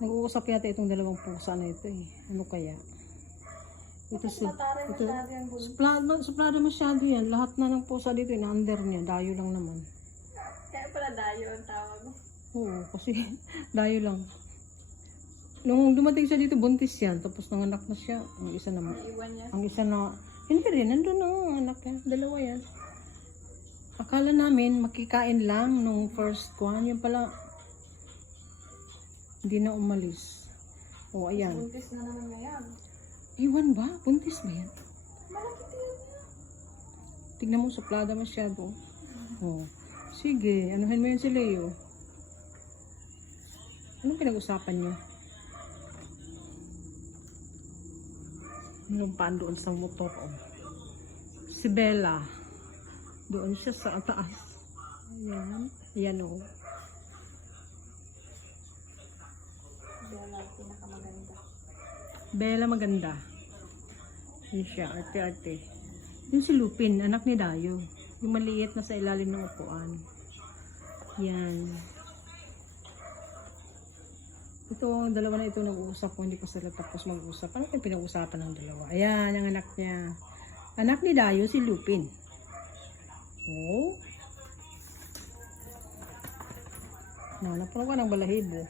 Nag-uusap yata itong dalawang pusa na ito eh. Ano kaya? Ito si... Ito, suplado masyado yan. Lahat na ng pusa dito, ina-under niya. Dayo lang naman. Kaya pala dayo ang tawag. Oo, kasi dayo lang. Nung dumating siya dito, buntis yan. Tapos nanganak na siya. Ang isa naman. Iiwan niya. Ang isa na... Hindi rin, nandun na ang anak niya. Dalawa yan. Akala namin makikain lang nung first one. Yung pala, hindi na umalis. O, ayan. Buntis na naman ngayon. Iwan ba? Buntis ba yan? Malaki tiyan niya. Tignan mo, suplada masyado. O, sige, anuhin mo yun si Leo. Anong pinag-usapan niyo? Mayroon pa doon sa motor. Oh. Si Bella. Doon siya sa taas. Ayan. Ayan o. Bella, pinakamaganda. Bella maganda. Yun siya. Arte-arte. Yung si Lupin. Anak ni Dayo. Yung maliit na sa ilalim ng upuan. Yan. Ito, dalawa na ito nag-uusap ko. Hindi ko sila tapos mag-usap. Ano yung pinag-usapan ng dalawa? Ayan, ang anak niya. Anak ni Dayo, si Lupin. Oh. Nahanap ko ng balahibo.